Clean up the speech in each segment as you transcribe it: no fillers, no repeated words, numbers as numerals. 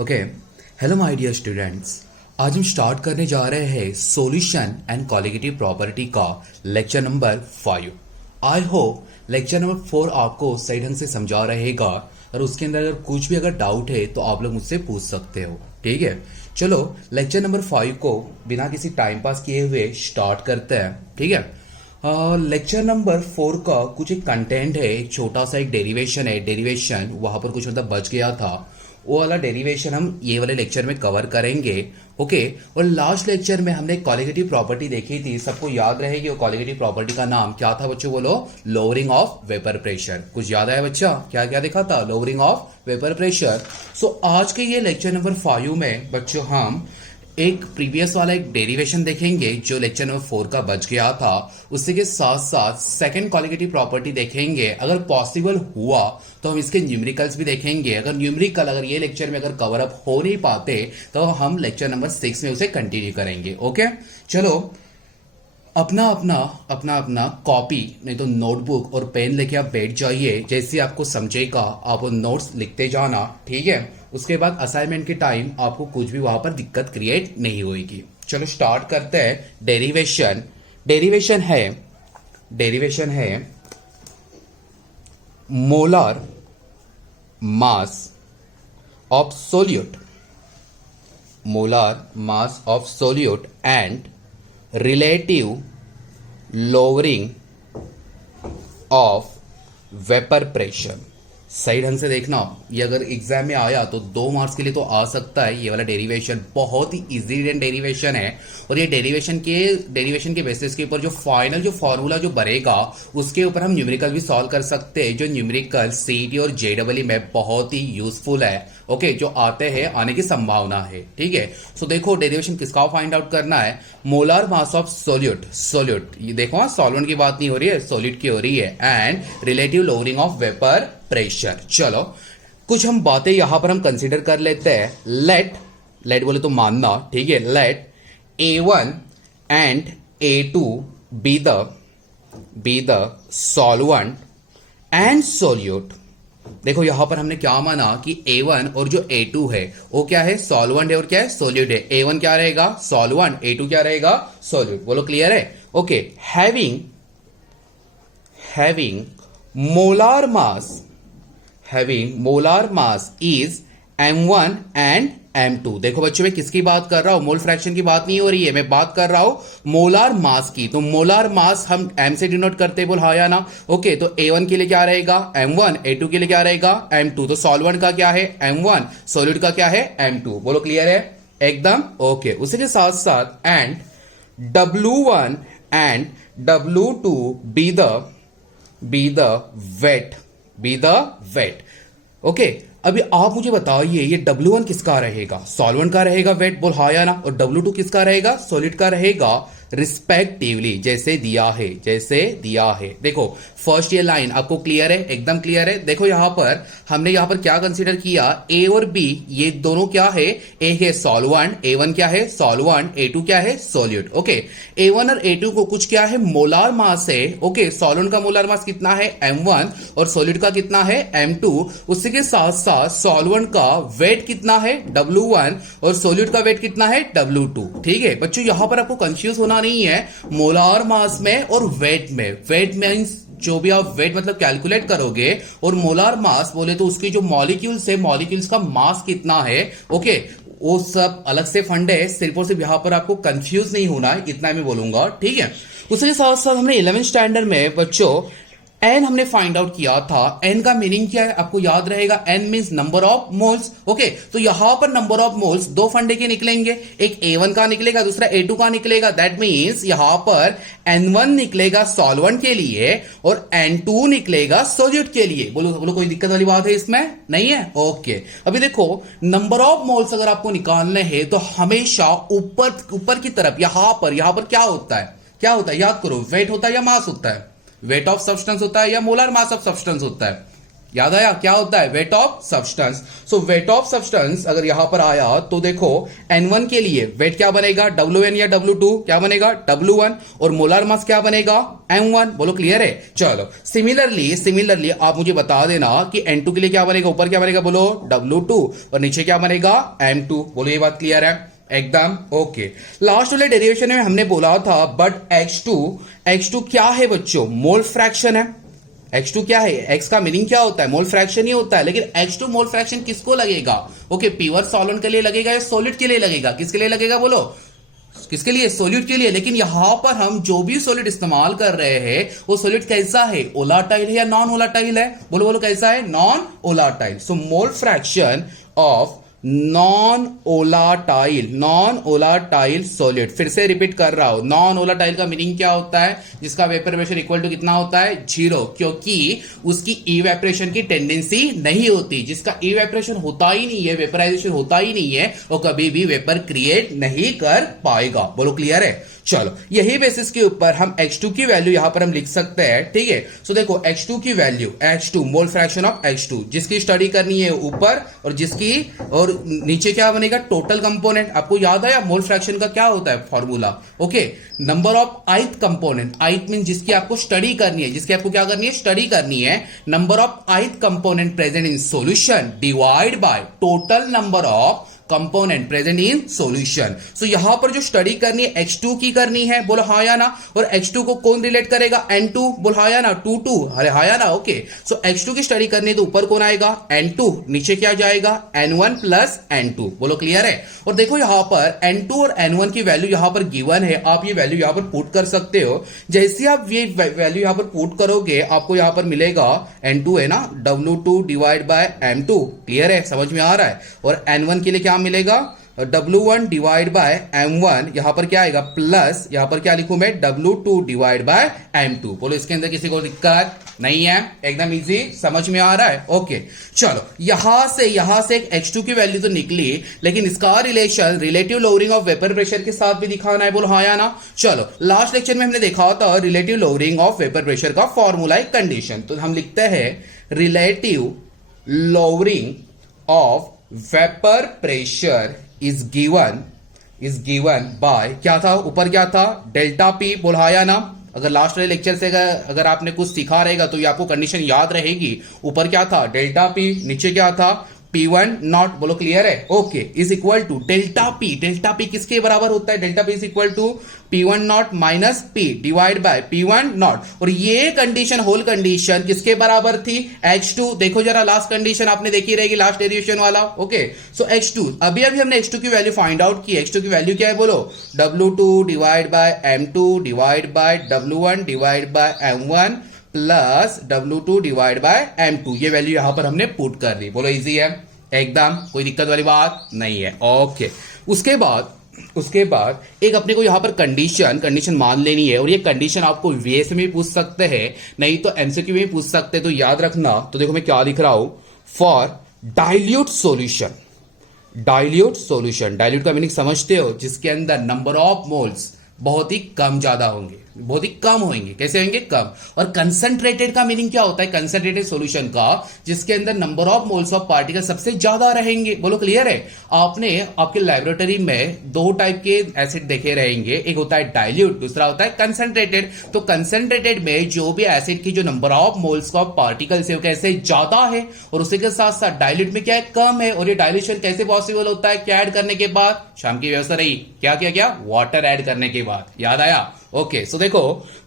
Okay. Hello my dear students, आज हम start करने जा रहे हैं सॉल्यूशन एंड कॉलिगेटिव प्रॉपर्टी का lecture number 5। I hope lecture number 4 आपको सही ढंग से समझा रहेगा और उसके अंदर अगर कुछ भी अगर डाउट है तो आप लोग मुझसे पूछ सकते हो। ठीक है, चलो लेक्चर नंबर 5 को बिना किसी टाइम पास किए हुए स्टार्ट करते हैं। ठीक है, लेक्चर नंबर 4 का कुछ एक कंटेंट है, एक छोटा सा एक डेरिवेशन है। डेरिवेशन वहां पर कुछ मतलब बच गया था, वो वाला डेरिवेशन हम ये वाले लेक्चर में कवर करेंगे। ओके, और लास्ट लेक्चर में हमने कॉलिगेटिव प्रॉपर्टी देखी थी, सबको याद रहेगी वो कॉलिगेटिव प्रॉपर्टी का नाम क्या था बच्चों? बोलो, लोअरिंग ऑफ वेपर प्रेशर। कुछ याद आया बच्चा? क्या क्या देखा था? Lowering of vapour pressure. So आज के ये लेक्चर नंबर 5 में बच्चों हम एक प्रीवियस वाला एक डेरिवेशन देखेंगे जो लेक्चर नंबर 4 का बच गया था। उसी के साथ साथ सेकंड कॉलिगेटिव प्रॉपर्टी देखेंगे। अगर पॉसिबल हुआ तो हम इसके न्यूमेरिकल्स भी देखेंगे। अगर न्यूमेरिकल अगर ये लेक्चर में अगर कवर अप हो नहीं पाते तो हम लेक्चर नंबर 6 में उसे कंटिन्यू करेंगे। ओके, चलो अपना अपना अपना अपना कॉपी नहीं तो नोटबुक और पेन लेके आप बैठ जाइए। जैसे आपको समझेगा आप वो नोट्स लिखते जाना। ठीक है, उसके बाद असाइनमेंट के टाइम आपको कुछ भी वहां पर दिक्कत क्रिएट नहीं होगी। चलो स्टार्ट करते हैं। डेरिवेशन डेरिवेशन है molar mass of solute, molar mass of solute and relative lowering of vapor pressure। सही ढंग से देखना, ये अगर एग्जाम में आया तो 2 मार्क्स के लिए तो आ सकता है। ये वाला डेरिवेशन बहुत ही इजी डेरिवेशन है और ये डेरिवेशन के बेसिस के ऊपर जो फाइनल जो फॉर्मूला जो बनेगा उसके ऊपर हम न्यूमेरिकल भी सॉल्व कर सकते हैं। जो न्यूमेरिकल सीईटी और जेडब्ल्यू में बहुत ही यूजफुल है। ओके, जो आते हैं आने की संभावना है। ठीक है, सो देखो डेरिवेशन किसका फाइंड आउट करना है? Molar mass of solute. ये देखो सॉल्वेंट की बात नहीं हो रही है, सोल्यूट की हो रही है। And relative lowering of vapour pressure. चलो कुछ हम बातें यहां पर हम कंसीडर कर लेते हैं। लेट बोले तो मानना, ठीक है। Let A1 and A2 be the solvent and solute. देखो यहां पर हमने क्या माना कि A1 और जो A2 है वो क्या है? सॉल्वेंट है और क्या है? सोल्यूट है। A1 क्या रहेगा? सॉल्वेंट, A2 क्या रहेगा? सोल्यूट। बोलो क्लियर है? Okay, having molar mass is M1 and M2। देखो बच्चों मैं किसकी बात कर रहा हूं? मोल फ्रैक्शन की बात नहीं हो रही है, मैं बात कर रहा हूं मोलार मास की। तो मोलार मास हम M से डिनोट करते हैं, बोल हाँ या ना? ओके, तो A1 के लिए क्या रहेगा? M1, A2 के लिए क्या रहेगा? M2। तो सॉल्वेंट का क्या है? M1, सॉल्यूट का क्या है? M2। बोलो क्लियर है एकदम? ओके, उसी के साथ साथ and W1 and W2 be the weight. Okay, अभी आप मुझे बताइए ये W1 किसका रहेगा? सॉल्वेंट का रहेगा वेट, बोल हाँ या ना? और W2 किसका रहेगा? सॉलिड का रहेगा रिस्पेक्टिवली, जैसे दिया है। देखो फर्स्ट ये लाइन आपको क्लियर है? एकदम क्लियर है। देखो यहां पर हमने यहां पर क्या कंसीडर किया? A और B ये दोनों क्या है? A है सॉल्वेंट, A1 क्या है? सॉल्वेंट, A2 क्या है? सॉल्यूट। ओके, A1 और A2 को कुछ क्या है? मोलार मास है। ओके, सॉल्वेंट का मोलार मास कितना है? M1 और सॉल्यूट का कितना है? M2। उसी के साथ साथ सॉल्वेंट का वेट कितना है? W1 और सॉल्यूट का वेट कितना है? W2। ठीक है बच्चों, यहां पर आपको कंफ्यूज होना नहीं है मोलार मास में और वेट में। वेट मींस जो भी आप वेट मतलब कैलकुलेट करोगे, और मोलार मास बोले तो उसकी जो मॉलिक्यूल्स है, मॉलिक्यूल्स का मास कितना है। ओके, वो सब अलग से फंड है, सिर्फ और सिर्फ यहां पर आपको कंफ्यूज नहीं होना है, इतना मैं बोलूंगा। ठीक है, उसके साथ साथ हमने 11th स्टैंडर्ड में बच्चों एन हमने फाइंड आउट किया था। एन का मीनिंग क्या है आपको याद रहेगा? N means number of moles. Okay, तो यहां पर नंबर ऑफ मोल्स 2 फंडे के निकलेंगे, एक A1 का निकलेगा, दूसरा A2 का निकलेगा। दैट मींस यहां पर N1 निकलेगा सॉल्वेंट के लिए और N2 निकलेगा सोल्यूट के लिए। बोलो कोई दिक्कत वाली बात है इसमें? नहीं है? ओके, अभी देखो नंबर ऑफ मोल्स अगर आपको निकालने हैं तो हमेशा ऊपर की तरफ यहां पर क्या होता है? याद करो, वेट होता है या मास होता है? वेट ऑफ सब्सटेंस होता है या मोलर मास ऑफ सब्सटेंस होता है? याद आया क्या होता है? Wait of substance. So wait of substance अगर यहां पर आया तो देखो N1 के लिए वेट क्या बनेगा? W1 या W2 क्या बनेगा? W1। और मोलार मास क्या बनेगा? M1। बोलो क्लियर है? चलो सिमिलरली आप मुझे बता देना कि N2 के लिए क्या बनेगा? ऊपर क्या बनेगा? बोलो W2 और नीचे क्या बनेगा? M2। बोलो ये बात क्लियर है एकदम? ओके। लास्ट वाले डेरिवेशन में हमने बोला था बट X2 क्या है बच्चों? मोल फ्रैक्शन है। X2 क्या है? X का मीनिंग क्या होता है? मोल फ्रैक्शन ही होता है। लेकिन X2 मोल फ्रैक्शन किसको लगेगा? ओके, प्योर सॉल्वेंट के लिए लगेगा या सॉलिड के लिए लगेगा? किसके लिए लगेगा? बोलो किसके लिए? सॉल्यूट के लिए। लेकिन यहां पर हम जो भी सॉलिड इस्तेमाल कर रहे हैं वो सॉलिड कैसा है? वोलाटाइल है या नॉन वोलाटाइल है? बोलो बोलो कैसा है? Non volatile. So mole fraction of non volatile solid. फिर से रिपीट कर रहा हूं, नॉन ओलाटाइल का मीनिंग क्या होता है? जिसका वेपर प्रेशर इक्वल टू कितना होता है? 0, क्योंकि उसकी इवेपोरेशन की टेंडेंसी नहीं होती। जिसका इवेपोरेशन होता ही नहीं है, वेपराइजेशन होता ही नहीं है, वो कभी भी वेपर क्रिएट नहीं कर पाएगा। बोलो क्लियर है? चलो यही बेसिस के ऊपर हम X2 की वैल्यू यहां पर हम लिख सकते हैं, ठीक है। सो देखो X2 की value, X2 mole fraction of X2, जिसकी स्टडी करनी है ऊपर और नीचे क्या बनेगा? Total component. आपको याद आया मोल फ्रैक्शन का क्या होता है formula? Okay, number of ith component. ith mean जिसकी आपको स्टडी करनी है, जिसकी आपको क्या करनी है? स्टडी करनी है। Number of ith component present in solution divide by total number of component present in solution. So यहां पर जो स्टडी करनी है X2 की करनी है, बोलो हाँ या ना। और X2 को कौन रिलेट करेगा? N2। बोलो हाँ या ना? 2 अरे हाँ या ना? ओके, सो X2 की स्टडी करनी है तो ऊपर कौन आएगा? N2। नीचे क्या जाएगा? N1 plus N2। बोलो क्लियर है? और देखो यहां पर N2 और N1 की वैल्यू यहां पर गिवन है। आप ये वैल्यू यहां पर पुट कर सकते हो। जैसे आप ये वैल्यू यहां पर पुट करोगे आपको यहां पर मिलेगा N2 है ना, W2 divide by M2। Clear है? समझ में आ रहा है? और N1 के लिए क्या मिलेगा? W1 divide by M1। यहां पर क्या आएगा? प्लस यहां पर क्या लिखूं मैं? W2 divide by M2। बोलो इसके अंदर किसी को दिक्कत नहीं है? एकदम इजी, समझ में आ रहा है? ओके, चलो यहां से एक X2 की वैल्यू तो निकली, लेकिन इसका relation relative lowering of vapour pressure के साथ भी दिखाना है। बोलो हाँ या ना? चलो लास्ट लेक्चर में हमने देखा था relative lowering of vapour pressure का फॉर्मूला एक कंडीशन। तो हम लिखते हैं relative lowering of vapour pressure is given by क्या था? ऊपर क्या था? Delta P. बोल हाँ या ना? अगर लास्ट वाले लेक्चर से अगर आपने कुछ सीखा रहेगा तो ये आपको कंडीशन याद रहेगी। ऊपर क्या था? Delta P. नीचे क्या था? P1 naught. बोलो क्लियर है? Okay, is equal to delta P. Delta P किसके बराबर होता है? Delta P is equal to P1 naught minus P divide by P1 naught. और ये कंडीशन होल कंडीशन किसके बराबर थी? X2। देखो जरा लास्ट कंडीशन आपने देखी रहेगी, लास्ट डेरिवेशन वाला। ओके, सो X2 अभी हमने X2 की वैल्यू फाइंड आउट की। X2 की वैल्यू क्या है? बोलो W2 divide by M2 divide by W1 divide by M1 plus W2 divide by M2। ये वैल्यू यहां पर हमने पुट कर दी। बोलो इजी है एकदम, कोई दिक्कत वाली बात नहीं है। ओके, उसके बाद एक अपने को यहां पर कंडीशन मान लेनी है। और ये कंडीशन आपको वीएस में भी पूछ सकते हैं, नहीं तो एमसीक्यू में भी पूछ सकते हैं। तो याद रखना। तो देखो मैं क्या लिख रहा हूं, फॉर डाइल्यूट सॉल्यूशन। डाइल्यूट का मीनिंग समझते हो? जिसके अंदर नंबर ऑफ मोल्स बहुत ही कम ज्यादा होंगे, बहुत ही कम होंगे। कैसे होंगे? कम। और कंसंट्रेटेड का मीनिंग क्या होता है? कंसंट्रेटेड सॉल्यूशन का जिसके अंदर number of moles of particle सबसे ज्यादा रहेंगे। बोलो क्लियर है? आपने आपके लैबोरेटरी में दो टाइप के एसिड देखे रहेंगे, एक होता है डाइल्यूट, दूसरा होता है कंसंट्रेटेड। तो कंसंट्रेटेड में जो भी एसिड की जो number of moles of particles है वो कैसे ज्यादा है, और उसी के साथ साथ डाइल्यूट में क्या है? कम है। और ये डाइल्यूशन कैसे पॉसिबल होता है? क्या ऐड करने के बाद? शाम की व्यवस्था रही, क्या वाटर ऐड करने के बाद। याद आया? ओके, सो देखो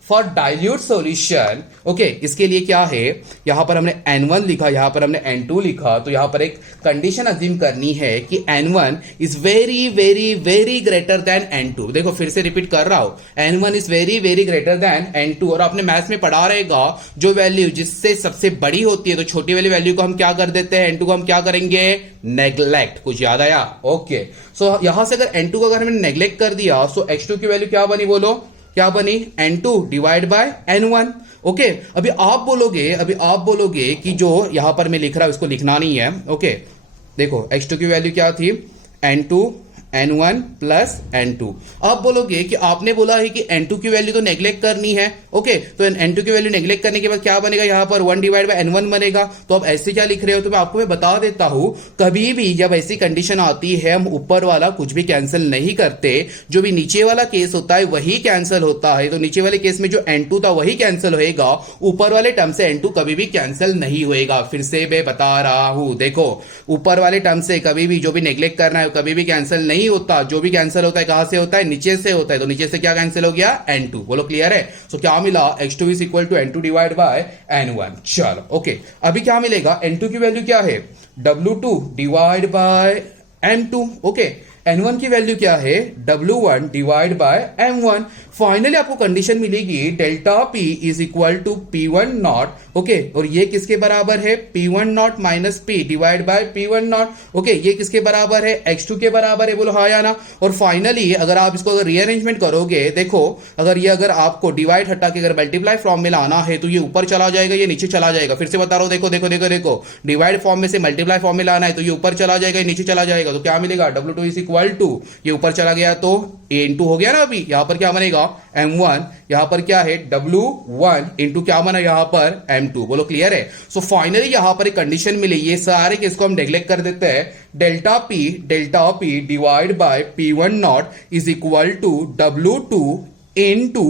फॉर डाइल्यूट सॉल्यूशन, ओके, इसके लिए क्या है? यहां पर हमने N1 लिखा, यहां पर हमने N2 लिखा। तो यहां पर एक कंडीशन अज्यूम करनी है कि N1 is very very very greater than N2। देखो फिर से रिपीट कर रहा हूं, N1 is very very greater than N2। और आपने मैथ्स में पढ़ा रहेगा जो वैल्यू जिससे सबसे बड़ी होती है तो छोटी वाली वैल्यू को हम क्या कर देते हैं? N2 को हम क्या करेंगे? नेग्लेक्ट। कुछ याद आया? ओके, सो यहां से अगर N2 को अगर हमने नेग्लेक्ट कर दिया तो X2 की वैल्यू क्या बनी? बोलो क्या बनी? N2 divide by N1। Okay, अभी आप बोलोगे कि जो यहां पर मैं लिख रहा हूं इसको लिखना नहीं है। ओके, देखो X2 की वैल्यू क्या थी? N2 N1 plus N2। अब बोलोगे कि आपने बोला है कि N2 की वैल्यू तो नेग्लेक्ट करनी है, ओके, तो N2 की वैल्यू नेग्लेक्ट करने के बाद क्या बनेगा, यहां पर 1 डिवाइड बाय N1 बनेगा। तो अब ऐसे क्या लिख रहे हो, तो मैं आपको बता देता हूं, कभी भी जब ऐसी कंडीशन आती है हम ऊपर वाला कुछ भी कैंसिल नहीं करते, जो भी नीचे वाला केस होता है वही कैंसिल होता है। तो नीचे वाले केस में जो N2 था वही कैंसिल होएगा, ऊपर वाले टर्म से N2 कभी भी कैंसिल नहीं होएगा। फिर से मैं बता रहा हूं, देखो ऊपर वाले टर्म से कभी भी जो भी नेग्लेक्ट करना है कभी भी कैंसिल नहीं होता। जो भी कैंसिल होता है कहां से होता है, नीचे से होता है। तो नीचे से क्या कैंसिल हो गया, N2। बोलो क्लियर है। सो क्या मिला, x2 is equal to N2 divide by N1। चलो ओके, अभी क्या मिलेगा, N2 की वैल्यू क्या है, W2 divide by M2, okay. N1 की वैल्यू क्या है, W1 divide by M1। Finally आपको कंडीशन मिलेगी delta P is equal to P1 naught, okay, और ये किसके बराबर है, P1 naught minus P divide by P1 naught, okay. ये किसके बराबर है, x2 के बराबर है, बोलो हाँ या ना। और फाइनली अगर आप इसको अगर रीअरेंजमेंट करोगे, देखो अगर आपको डिवाइड हटा के अगर मल्टीप्लाई फॉर्म में लाना है तो ये ऊपर चला जाएगा, ये नीचे चला जाएगा। फिर से बता रहा हूं, देखो देखो देखो देखो, डिवाइड फॉर्म में से मल्टीप्लाई फॉर्म में लाना है तो ये ऊपर चला जाएगा, ये नीचे चला जाएगा। तो क्या मिलेगा, W2 इज इक्वल टू, ये ऊपर चला गया तो A इंटू हो गया ना। अभी यहां पर क्या बनेगा, M1, यहां पर क्या है W1 इंटू क्या बना यहां पर M2। बोलो क्लियर है। सो फाइनली यहां पर एक कंडीशन मिली, ये सारे किसको हम नेग्लेक्ट कर देते हैं, delta P divide by P1 naught is equal to W2 into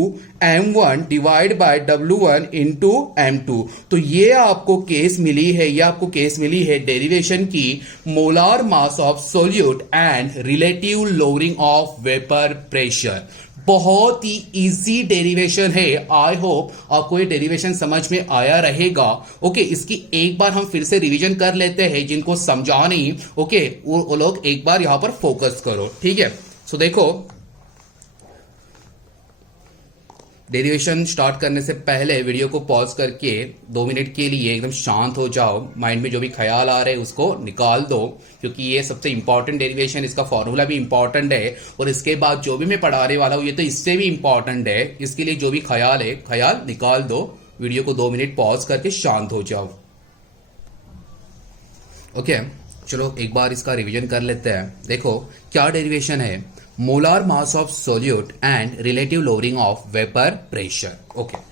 M1 divide by W1 into M2। तो ये आपको केस मिली है, ये आपको केस मिली है डेरिवेशन की, molar mass of solute and relative lowering of vapour pressure. बहुत ही इजी डेरिवेशन है। आई होप आपको ये डेरिवेशन समझ में आया रहेगा, ओके। इसकी एक बार हम फिर से रिवीजन कर लेते हैं, जिनको समझा नहीं, ओके, वो लोग एक बार यहां पर फोकस करो, ठीक है। सो देखो, डेरिवेशन स्टार्ट करने से पहले वीडियो को पॉज करके 2 मिनट के लिए एकदम शांत हो जाओ, माइंड में जो भी ख्याल आ रहे हैं उसको निकाल दो, क्योंकि ये सबसे इंपॉर्टेंट डेरिवेशन, इसका फॉर्मूला भी इंपॉर्टेंट है, और इसके बाद जो भी मैं पढ़ाने वाला हूं ये तो इससे भी इंपॉर्टेंट है। इसके लिए जो भी ख्याल है, ख्याल निकाल दो। वीडियो को 2 मिनट पॉज करके शांत हो जाओ, ओके। चलो एक बार इसका रिवीजन कर लेते हैं। देखो क्या डेरिवेशन है, molar mass of solute and relative lowering of vapour pressure, okay.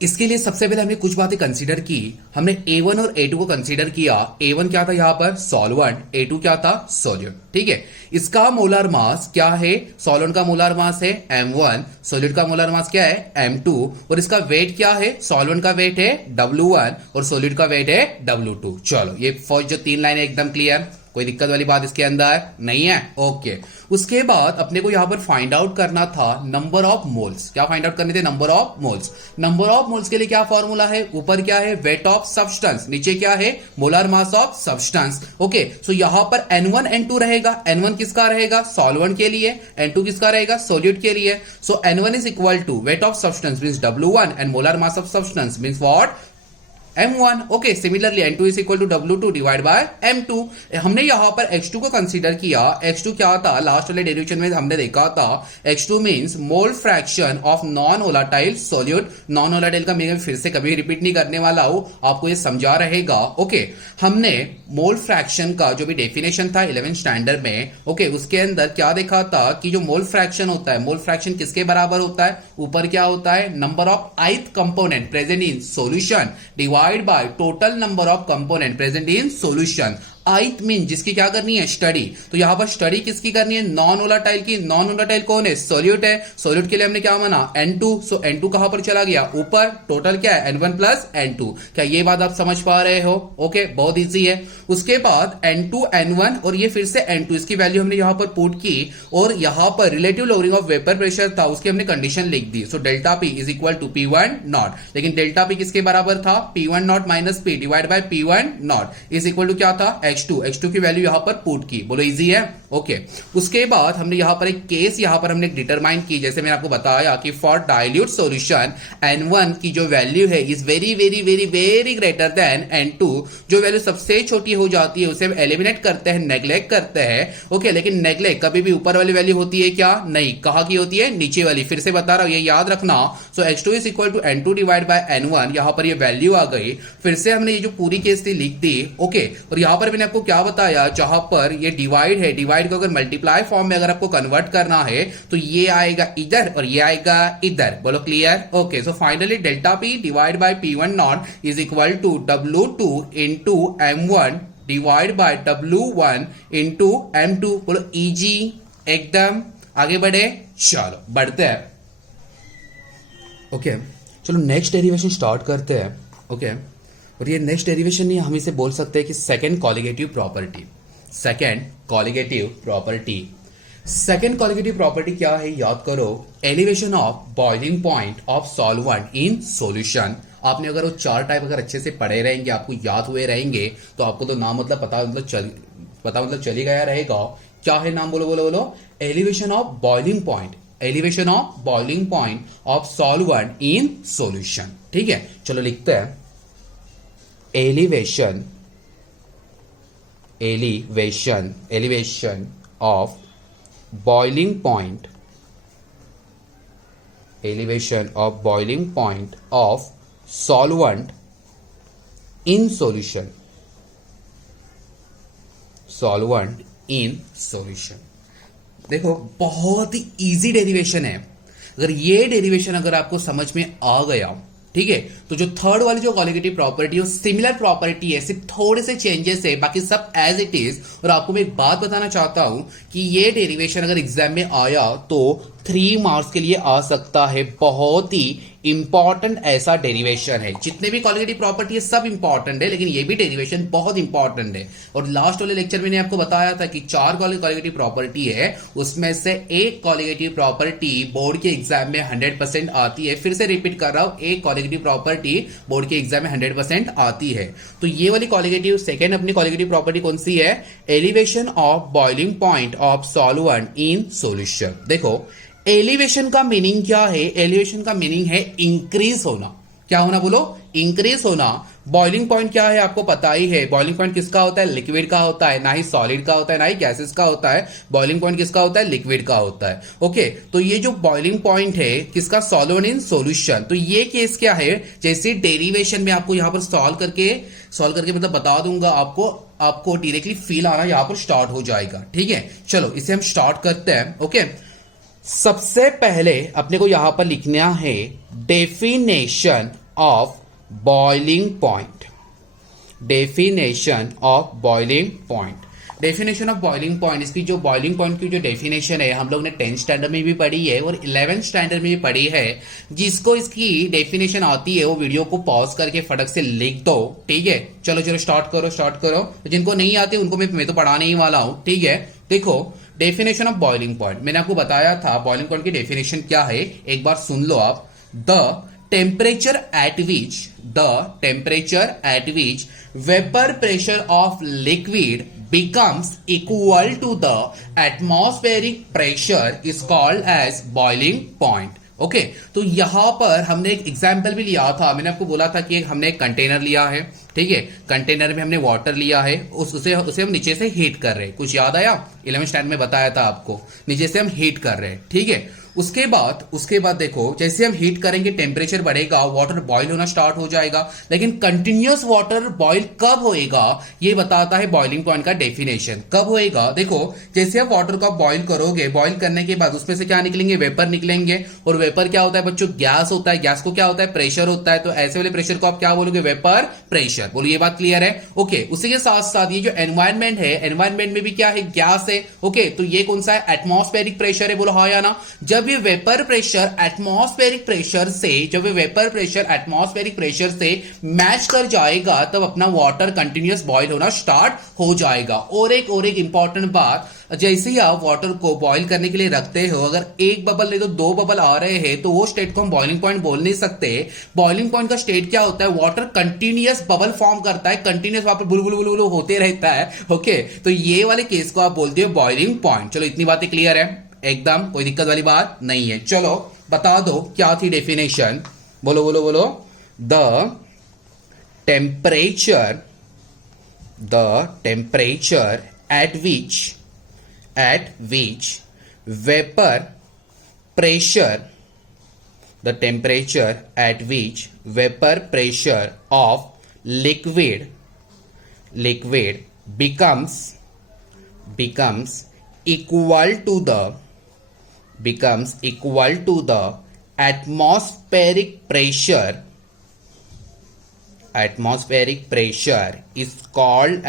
इसके लिए सबसे पहले हमने कुछ बातें कंसीडर की। हमने A1 और A2 को कंसीडर किया। A1 क्या था यहां पर, सॉल्वेंट, A2 क्या था, सोल्यूट, ठीक है। इसका मोलार मास क्या है, सॉल्वेंट का मोलार मास है M1, सोल्यूट का मोलार मास क्या है M2, और इसका वेट क्या है, सॉल्वेंट का वेट है W1 और सोल्यूट का वेट है W2। चलो ये फर्स्ट जो 3 लाइन है एकदम क्लियर, कोई दिक्कत वाली बात इसके अंदर नहीं है, ओके। उसके बाद अपने को यहां पर फाइंड आउट करना था नंबर ऑफ मोल्स। क्या फाइंड आउट करने थे, number of moles. Number of moles के लिए क्या फॉर्मूला है, ऊपर क्या है, वेट ऑफ सब्सटेंस, नीचे क्या है, molar mass of substance, okay. So यहां पर N1 N2 रहेगा। N1 किसका रहेगा, सॉल्वेंट के लिए, N2 किसका रहेगा, सोल्यूट के लिए। So N1 is equal to weight of substance means W1 and molar mass of substance means what, M1, okay. Similarly N2 is equal to W2 divide by M2। हमने यहां पर X2 को consider किया। X2 क्या था, last वाले derivation में हमने देखा था, X2 means mole fraction of non volatile solute. Non volatile का मैं फिर से कभी रिपीट नहीं करने वाला हूं, आपको ये समझा रहेगा, ओके। हमने मोल फ्रैक्शन का जो भी डेफिनेशन था 11th स्टैंडर्ड में, ओके, उसके अंदर क्या देखा था कि जो मोल फ्रैक्शन होता है, मोल फ्रैक्शन किसके बराबर होता है, ऊपर क्या होता है, number of ith component present in solution divide by total number of component present in solution। ith mean जिसकी क्या करनी है, स्टडी। तो यहां पर स्टडी किसकी करनी है, नॉन वोलेटाइल की। नॉन वोलेटाइल कौन है, सोल्यूट है। सोल्यूट के लिए हमने क्या माना, N2। सो N2 कहां पर चला गया, ऊपर। टोटल क्या है, N1 प्लस N2। क्या ये बात आप समझ पा रहे हो, ओके, बहुत इजी है। उसके बाद N2 N1 और ये फिर से N2, इसकी वैल्यू हमने यहां पर पुट की, और यहां पर relative lowering of vapour pressure था, उसकी हमने कंडीशन लिख दी। So delta P is equal to P1 naught, लेकिन डेल्टा P किसके बराबर था, P1 naught minus P divide by P1 naught is equal to क्या था, X2 की वैल्यू यहां पर पुट की। बोलो इजी है, ओके। उसके बाद हमने यहां पर एक केस यहां पर हमने डिटरमाइन की, जैसे मैंने आपको बताया कि फॉर डाइल्यूट सॉल्यूशन N1 की जो वैल्यू है is very very very very greater than N2। जो वैल्यू सबसे छोटी हो जाती है उसे हम एलिमिनेट करते हैं, नेग्लेक्ट करते हैं, ओके। लेकिन नेग्लेक्ट कभी भी ऊपर वाली वैल्यू होती है क्या, नहीं। कहां की होती है, नीचे वाली। फिर से बता रहा हूं, ये याद रखना। So X2 is equal to N2 divide by N1, यहां पर ये वैल्यू आ गई। फिर से हमने ये जो पूरी केस थी लिख दी, ओके। और यहां पर मैंने आपको क्या बताया, जहां पर ये डिवाइड है, डिवाइड को अगर मल्टीप्लाई फॉर्म में अगर आपको कन्वर्ट करना है तो ये आएगा इधर और ये आएगा इधर। बोलो clear? Okay, so finally delta P divide by P1 naught is equal to W2 into M1 divide by W1 into M2। बोलो इजी, एकदम। आगे बढ़े, चलो बढ़ते हैं। ओके, चलो नेक्स्ट डेरिवेशन स्टार्ट करते हैं। ओके, और ये नेक्स्ट डेरिवेशन नहीं, हम इसे बोल सकते हैं कि second colligative property. Second colligative property, second colligative property क्या है, याद करो, elevation of boiling point of solvent in solution. आपने अगर वो चार टाइप अगर अच्छे से पढ़े रहेंगे, आपको याद हुए रहेंगे, तो आपको तो नाम मतलब पता चली गया रहेगा। क्या है नाम? बोलो बोलो बोलो। Elevation of boiling point, elevation of boiling point of solvent in solution. ठीक है, चलो लिखते हैं elevation of boiling point, elevation of boiling point of solvent in solution, solvent in solution. देखो बहुत ही इजी डेरिवेशन है। अगर ये डेरिवेशन अगर आपको समझ में आ गया, ठीक है, तो जो थर्ड वाली जो कॉलिगेटिव प्रॉपर्टी है वो सिमिलर प्रॉपर्टी है, सिर्फ थोड़े से चेंजेस है, बाकी सब एज इट इज। और आपको मैं एक बात बताना चाहता हूं कि ये डेरिवेशन अगर एग्जाम में आया तो 3 मार्क्स के लिए आ सकता है। बहुत ही इंपॉर्टेंट ऐसा डेरिवेशन है। जितने भी कॉलिगेटिव प्रॉपर्टी है सब इंपॉर्टेंट है, लेकिन ये भी डेरिवेशन बहुत इंपॉर्टेंट है। और लास्ट वाले लेक्चर में मैंने आपको बताया था कि 4 कॉलिगेटिव प्रॉपर्टी है, उसमें से एक कॉलिगेटिव प्रॉपर्टी बोर्ड के एग्जाम में 100% आती है। फिर से रिपीट कर रहा हूं, एक कॉलिगेटिव प्रॉपर्टी बोर्ड के एग्जाम में 100% आती है। तो ये वाली कॉलिगेटिव, सेकेंड अपनी कॉलिगेटिव प्रॉपर्टी कौन सी है? Elevation of boiling point of solvent in solution. देखो एलिवेशन का मीनिंग क्या है? एलिवेशन का मीनिंग है इंक्रीज होना। क्या होना? बोलो इंक्रीज होना। बॉइलिंग पॉइंट क्या है? आपको पता ही है। बॉइलिंग पॉइंट किसका होता है? लिक्विड का होता है, ना ही सॉलिड का होता है, ना ही गैसेस का होता है। बॉइलिंग पॉइंट किसका होता है? लिक्विड का होता है। ओके, तो ये जो बॉइलिंग पॉइंट है किसका? Solvent in solution. तो ये केस क्या है? जैसे डेरिवेशन में आपको यहां पर सॉल्व करके मतलब बता दूंगा, आपको डायरेक्टली फील आना यहां पर स्टार्ट हो जाएगा। ठीक है, चलो इसे हम स्टार्ट करते हैं। ओके, सबसे पहले अपने को यहां पर लिखना है definition of boiling point. Definition of boiling point, definition of boiling point. इसकी जो बॉइलिंग पॉइंट की जो डेफिनेशन है हम लोग ने 10th स्टैंडर्ड में भी पढ़ी है और 11th स्टैंडर्ड में भी पढ़ी है। जिसको इसकी डेफिनेशन आती है वो वीडियो को पॉज करके फटक से लिख दो। ठीक है, चलो स्टार्ट करो। जिनको नहीं आती उनको मैं तो पढ़ाने ही वाला हूं। ठीक है, देखो डेफिनेशन ऑफ बॉइलिंग पॉइंट मैंने आपको बताया था। बॉइलिंग पॉइंट की डेफिनेशन क्या है, एक बार सुन लो आप। The temperature at which vapour pressure of liquid becomes equal to the atmospheric pressure is called as boiling point। Okay, तो यहां पर हमने एक एग्जाम्पल भी लिया था। मैंने आपको बोला था कि हमने एक कंटेनर लिया है। ठीक है, कंटेनर में हमने वाटर लिया है, उसे हम नीचे से हीट कर रहे हैं। कुछ याद आया? 11th स्टैंडर्ड में बताया था आपको, नीचे से हम हीट कर रहे हैं। ठीक है, उसके बाद देखो जैसे हम हीट करेंगे टेम्परेचर बढ़ेगा, वाटर बॉईल होना स्टार्ट हो जाएगा। लेकिन कंटिन्यूअस वाटर बॉईल कब होएगा ये बताता है बॉइलिंग पॉइंट का डेफिनेशन। कब होएगा? देखो जैसे आप वाटर को बॉईल करोगे, बॉईल करने के बाद उसमें से क्या निकलेंगे? वेपर निकलेंगे। और वेपर क्या होता है बच्चों? गैस होता है। गैस को क्या होता है? प्रेशर होता है। तो ऐसे वाले प्रेशर को आप क्या बोलोगे? Vapour pressure. बोलो ये बात क्लियर है? ओके, उसी के साथ साथ ये जो एनवायरमेंट है, एनवायरमेंट में भी क्या है? गैस है। ओके, तो ये कौन सा है? एटमॉस्फेरिक प्रेशर है। बोलो हाँ या ना? जब ये वेपर प्रेशर एटमॉस्फेरिक प्रेशर से मैच कर जाएगा तब अपना वाटर कंटिन्यूअस बॉईल होना स्टार्ट हो जाएगा। और एक इंपॉर्टेंट बात, जैसे ही आप वाटर को बॉईल करने के लिए रखते हो, अगर एक बबल नहीं तो 2 बबल आ रहे हैं तो वो स्टेट को हम बॉइलिंग पॉइंट बोल नहीं सकते। बॉइलिंग पॉइंट का स्टेट क्या होता है? वाटर कंटिन्यूअस बबल फॉर्म करता है, कंटिन्यूअस वहां पर बुलबुल होते रहता है। ओके, तो ये वाले केस को आप बोलते हो बॉइलिंग पॉइंट। चलो इतनी बातें क्लियर है? एकदम कोई दिक्कत वाली बात नहीं है। चलो बता दो क्या थी डेफिनेशन? बोलो। The temperature at which vapor pressure of liquid becomes equal to the atmospheric pressure is called